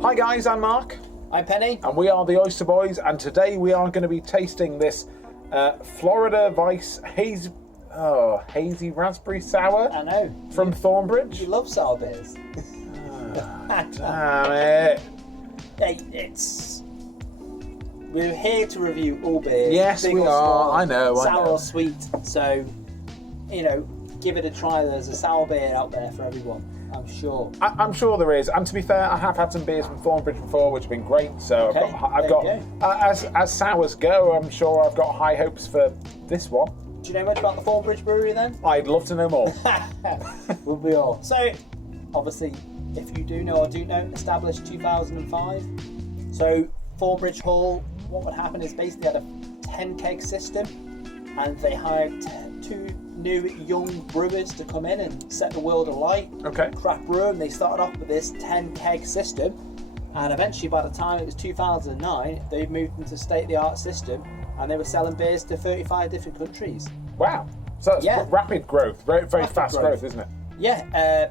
Hi guys, I'm Mark. I'm Penny. And we are the Oyster Boys, and today we are going to be tasting this Florida Weisse Hazy Raspberry Sour. I know. From Thornbridge. You love sour beers. Damn it. Hey, we're here to review all beers. Yes, big we or are. small, I know. Sour or sweet. So, give it a try. There's a sour beer out there for everyone, I'm sure. I'm sure there is. And to be fair, I have had some beers from Thornbridge before, which have been great. So Okay, I've got as sours go, I'm sure I've got high hopes for this one. Do you know much about the Thornbridge Brewery then? I'd love to know more. Will be all. So, obviously, if you do know or do know, established 2005. So, Thornbridge Hall, what would happen is basically had a 10 keg system, and they hired two new young brewers to come in and set the world alight. Okay. Craft brewer, and they started off with this 10 keg system, and eventually by the time it was 2009, they've moved into state-of-the-art system, and they were selling beers to 35 different countries. Wow. So that's rapid growth, very fast growth, isn't it? Yeah,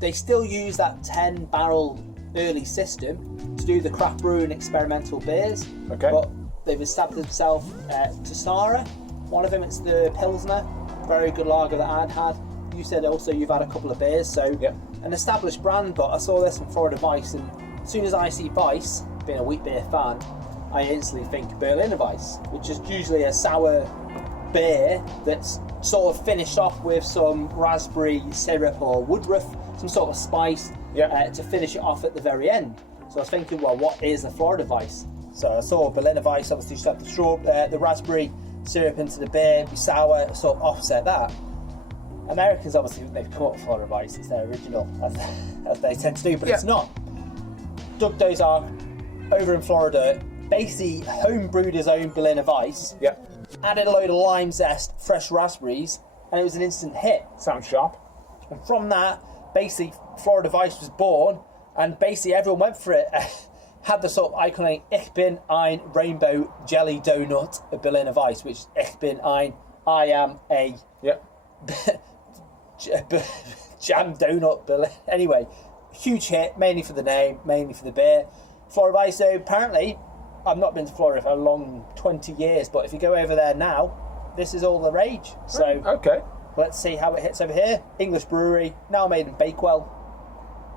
they still use that 10 barrel early system to do the craft brewing experimental beers. Okay. But they've established themselves to Sarah. One of them, it's the Pilsner, very good lager that I'd had. You said also you've had a couple of beers, so an established brand. But I saw this from Florida Weisse, and as soon as I see Weisse, being a wheat beer fan, I instantly think Berliner Weisse, which is usually a sour beer that's sort of finished off with some raspberry syrup or woodruff, some sort of spice to finish it off at the very end. So I was thinking, well, what is a Florida Weisse? So I saw Berliner Weisse, obviously just have the raspberry syrup into the beer, be sour, sort of offset that. Americans, obviously, they've come up with Florida Weisse, it's their original, as they tend to do, but it's not. Doug Dozark, over in Florida, basically home brewed his own Berliner Weisse, added a load of lime zest, fresh raspberries, and it was an instant hit. Sounds sharp. And from that, basically, Florida Weisse was born, and basically everyone went for it. Had the sort of iconic Ich bin ein rainbow jelly donut of Berliner Weisse, which is Ich bin ein, I am a jam donut Berlin. Anyway, huge hit, mainly for the name, mainly for the beer. Florida Weisse, so apparently, I've not been to Florida for a long 20 years, but if you go over there now, this is all the rage. So okay, let's see how it hits over here. English brewery, now made in Bakewell.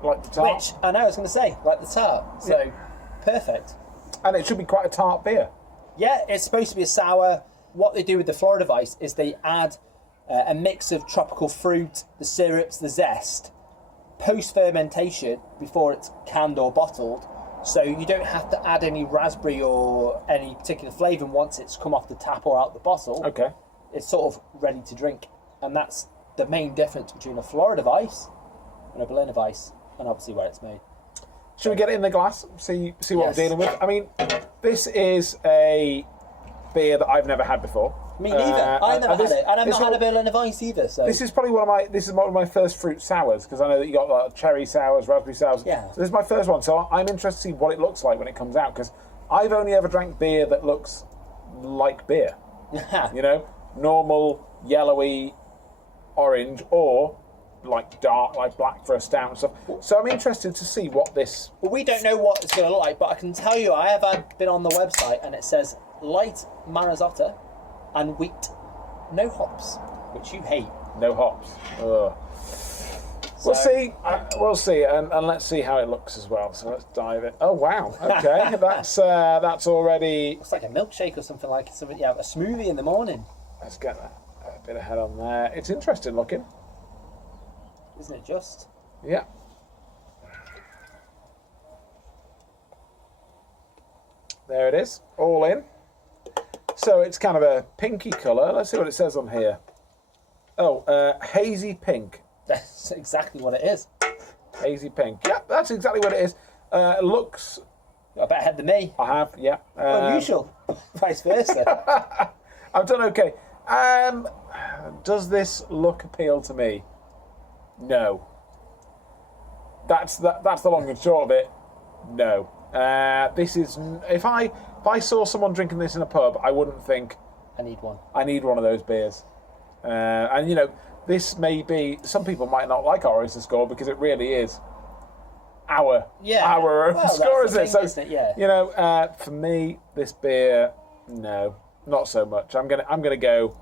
Like the tart. Which, I know, I was going to say, like the tart. So, perfect. And it should be quite a tart beer. Yeah, it's supposed to be a sour. What they do with the Florida Weisse is they add a mix of tropical fruit, the syrups, the zest, post-fermentation, before it's canned or bottled. So you don't have to add any raspberry or any particular flavour once it's come off the tap or out the bottle. Okay. It's sort of ready to drink. And that's the main difference between a Florida Weisse and a Berliner Weisse, and obviously where it's made. Should we get it in the glass? See what we're dealing with? I mean, this is a beer that I've never had before. Me neither. I've never had it, and I've not had a Berliner Weisse either. So this is probably one of my first fruit sours, because I know that you got like cherry sours, raspberry sours. Yeah. So this is my first one, so I'm interested to see what it looks like when it comes out, because I've only ever drank beer that looks like beer. Normal yellowy orange, or like dark, like black for a stout and stuff. So I'm interested to see what this. Well, we don't know what it's going to look like, but I can tell you, I have been on the website and it says light Marizotta and wheat, no hops, which you hate. No hops. Ugh. We'll see, and let's see how it looks as well. So let's dive in. Oh wow, okay, that's already. It's like a milkshake or something like something. Yeah, a smoothie in the morning. Let's get a bit ahead on there. It's interesting looking, isn't it? Just yeah. There it is, all in. So it's kind of a pinky colour. Let's see what it says on here. Oh, hazy pink. That's exactly what it is. Hazy pink. Yeah, that's exactly what it is. It looks. You're a better head than me. I have, yeah. Unusual. Vice versa. I've done okay. Does this look appeal to me? No. That's the long and short of it. No. This is if I saw someone drinking this in a pub, I wouldn't think I need one. I need one of those beers. And you know, this may be, some people might not like our oyster score because it really is our score, is it? So, isn't it? Yeah. you know, for me, this beer, no, not so much. I'm gonna go.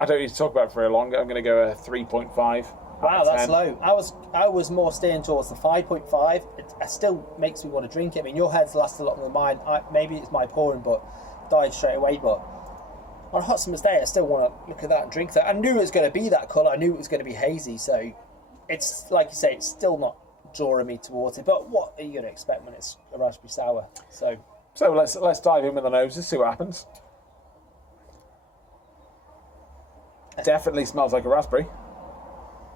I don't need to talk about it for very long. I'm gonna go a 3.5. Wow, that's low. I was more steering towards the 5.5. It still makes me want to drink it. I mean, your head's lasted a lot more than mine. Maybe it's my pouring, but died straight away. But on a hot summer's day, I still want to look at that and drink that. I knew it was going to be that colour. I knew it was going to be hazy. So it's like you say, it's still not drawing me towards it. But what are you going to expect when it's a raspberry sour? So let's dive in with the noses, see what happens. Definitely smells like a raspberry.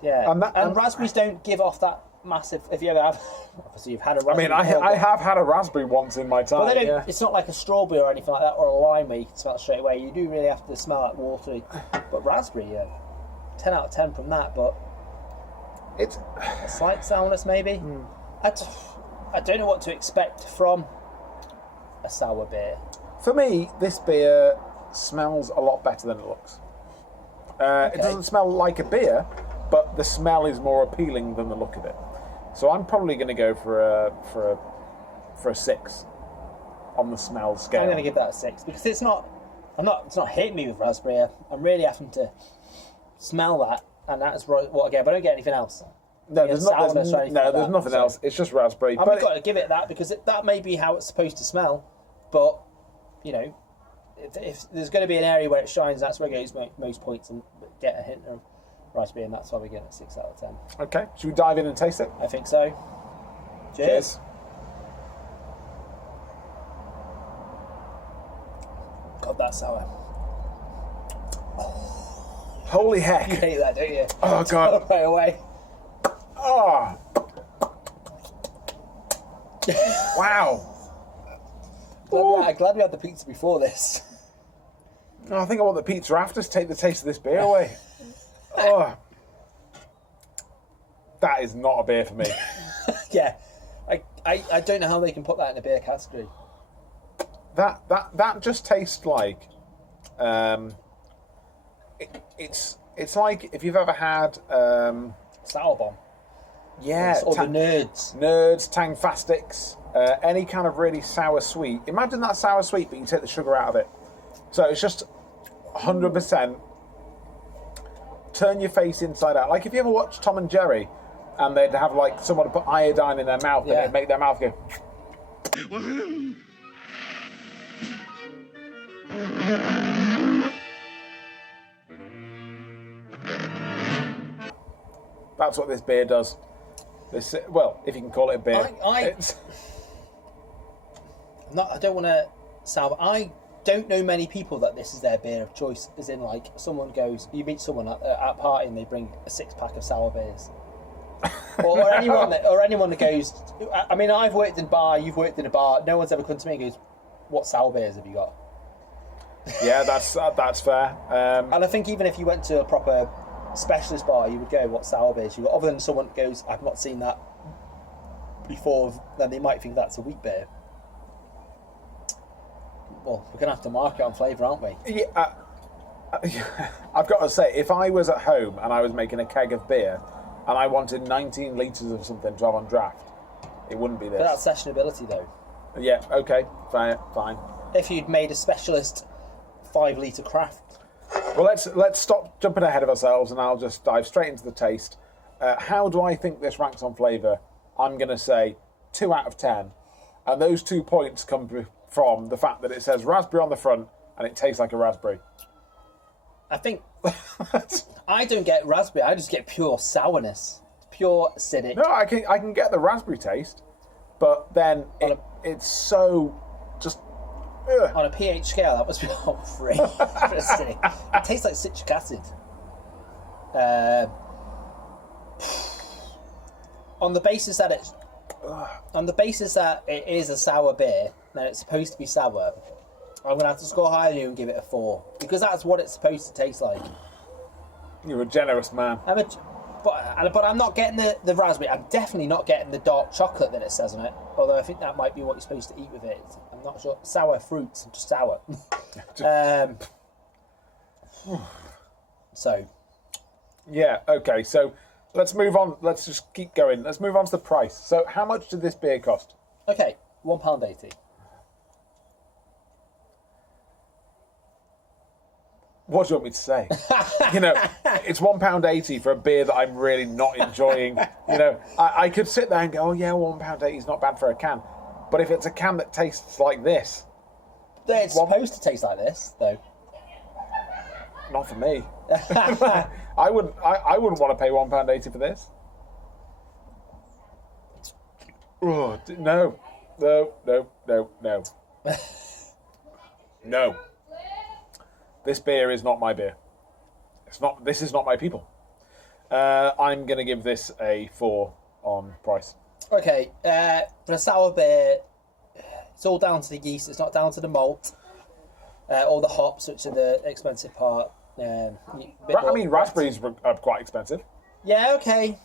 Yeah, and raspberries don't give off that massive. If you ever have, obviously you've had a raspberry. I mean, I have had a raspberry once in my time. But they don't, it's not like a strawberry or anything like that, or a lime where you can smell it straight away. You do really have to smell that watery. But raspberry, 10 out of 10 from that. But it's a slight sourness, maybe. I don't know what to expect from a sour beer. For me, this beer smells a lot better than it looks. It doesn't smell like a beer, but the smell is more appealing than the look of it. So I'm probably going to go for a 6 on the smell scale. I'm going to give that a 6 because it's not hitting me with raspberry. I'm really having to smell that, and that's what I get. But I don't get anything else. No, there's nothing else. It's just raspberry. I've got to give it that because that may be how it's supposed to smell, but you know. If there's going to be an area where it shines, that's where it goes most points and get a hint of raspberry, and that's why we get a 6 out of 10. Okay, should we dive in and taste it? I think so. Cheers. God, that's sour. Holy heck. You hate that, don't you? Oh, God. Right away. Oh. Wow. Glad we had the pizza before this. No, I think I want the pizza after to take the taste of this beer away. Oh. That is not a beer for me. Yeah. I don't know how they can put that in a beer category. That just tastes like it's like if you've ever had Sour Bomb. Yeah, or the Nerds, Tangfastics, any kind of really sour sweet. Imagine that sour sweet, but you take the sugar out of it. So it's just 100% turn your face inside out. Like if you ever watch Tom and Jerry, and they'd have like someone put iodine in their mouth, and it'd make their mouth go. That's what this beer does. Well, if you can call it a beer. I don't want to sound. I don't know many people that this is their beer of choice. As in, like, someone goes, you meet someone at a party and they bring a 6-pack of sour beers, or anyone that goes. I mean, I've worked in bar. You've worked in a bar. No one's ever come to me and goes, "What sour beers have you got?" Yeah, that's fair. And I think even if you went to a proper specialist bar, you would go, "What sour beers you got?" Other than someone goes, "I've not seen that before," then they might think that's a wheat beer. Well, we're gonna have to mark it on flavour, aren't we? Yeah, I've got to say, if I was at home and I was making a keg of beer and I wanted 19 litres of something to have on draft, it wouldn't be this. But that's sessionability, though. Yeah. Okay. Fine. If you'd made a specialist 5-litre craft. Well, let's stop jumping ahead of ourselves, and I'll just dive straight into the taste. How do I think this ranks on flavour? I'm going to say 2 out of 10, and those 2 points come from the fact that it says raspberry on the front and it tastes like a raspberry. I think I don't get raspberry. I just get pure sourness, pure acidic. No, I can get the raspberry taste, but then it's so just. On a pH scale, that must be about 3. It tastes like citric acid. On the basis that it is a sour beer, then it's supposed to be sour. I'm going to have to score higher than you and give it a 4 because that's what it's supposed to taste like. You're a generous man. But I'm not getting the raspberry. I'm definitely not getting the dark chocolate that it says on it. Although I think that might be what you're supposed to eat with it. I'm not sure. Sour fruits, just sour. So. Yeah. Okay. So let's move on. Let's just keep going. Let's move on to the price. So, how much did this beer cost? Okay, £1.80. What do you want me to say? You know, it's £1.80 for a beer that I'm really not enjoying. You know, I could sit there and go, oh yeah, £1.80 is not bad for a can. But if it's a can that tastes like this... It's supposed to taste like this, though. Not for me. I wouldn't want to pay £1.80 for this. Oh, no. No. No. This beer is not my beer. This is not my people. I'm going to give this a 4 on price. Okay, for a sour beer, it's all down to the yeast. It's not down to the malt or the hops, which are the expensive part. Raspberries are quite expensive. Yeah, okay.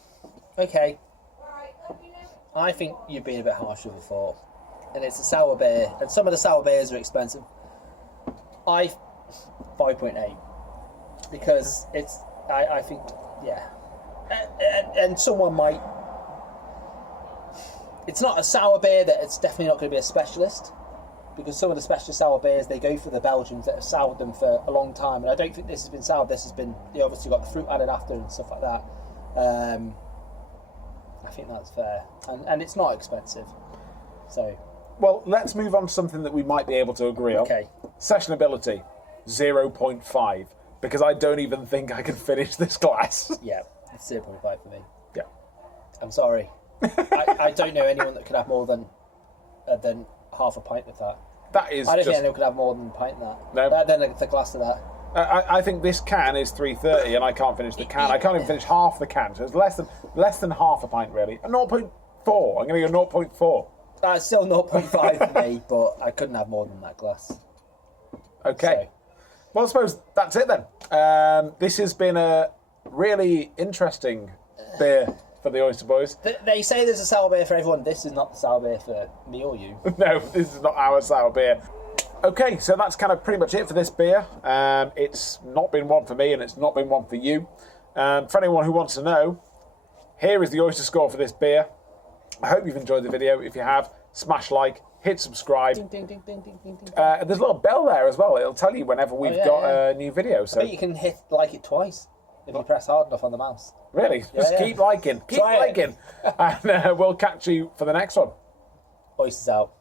I think you're being a bit harsh with the 4. And it's a sour beer, and some of the sour beers are expensive. 5.8, because I think, yeah, and someone might. It's not a sour beer that it's definitely not going to be a specialist, because some of the specialist sour beers, they go for the Belgians that have soured them for a long time, and I don't think this has been soured. This has been, they obviously got the fruit added after and stuff like that. I think that's fair, and it's not expensive, so. Well, let's move on to something that we might be able to agree on. Okay. Sessionability, 0.5, because I don't even think I can finish this glass. Yeah, it's 0.5 for me. Yeah. I'm sorry. I don't know anyone that could have more than half a pint of that. That is I don't just... think anyone could have more than a pint of that. No. Then the glass of that. I think this can is 330 and I can't finish the can. I can't even finish half the can, so it's less than half a pint, really. A 0.4. I'm going to go 0.4. It's still 0.5 for me, but I couldn't have more than that glass. Okay. Well, I suppose that's it then. This has been a really interesting beer for the Oyster Boys. They say there's a sour beer for everyone. This is not the sour beer for me or you. No, this is not our sour beer. Okay, so that's kind of pretty much it for this beer. It's not been one for me and it's not been one for you. For anyone who wants to know, here is the Oyster score for this beer. I hope you've enjoyed the video. If you have, smash like, hit subscribe. Ding, ding, ding, ding, ding, ding, ding. There's a little bell there as well. It'll tell you whenever we've got a new video. So I bet you can hit like it twice if you press hard enough on the mouse. Really? Just keep liking. Keep liking. And we'll catch you for the next one. Oysters out.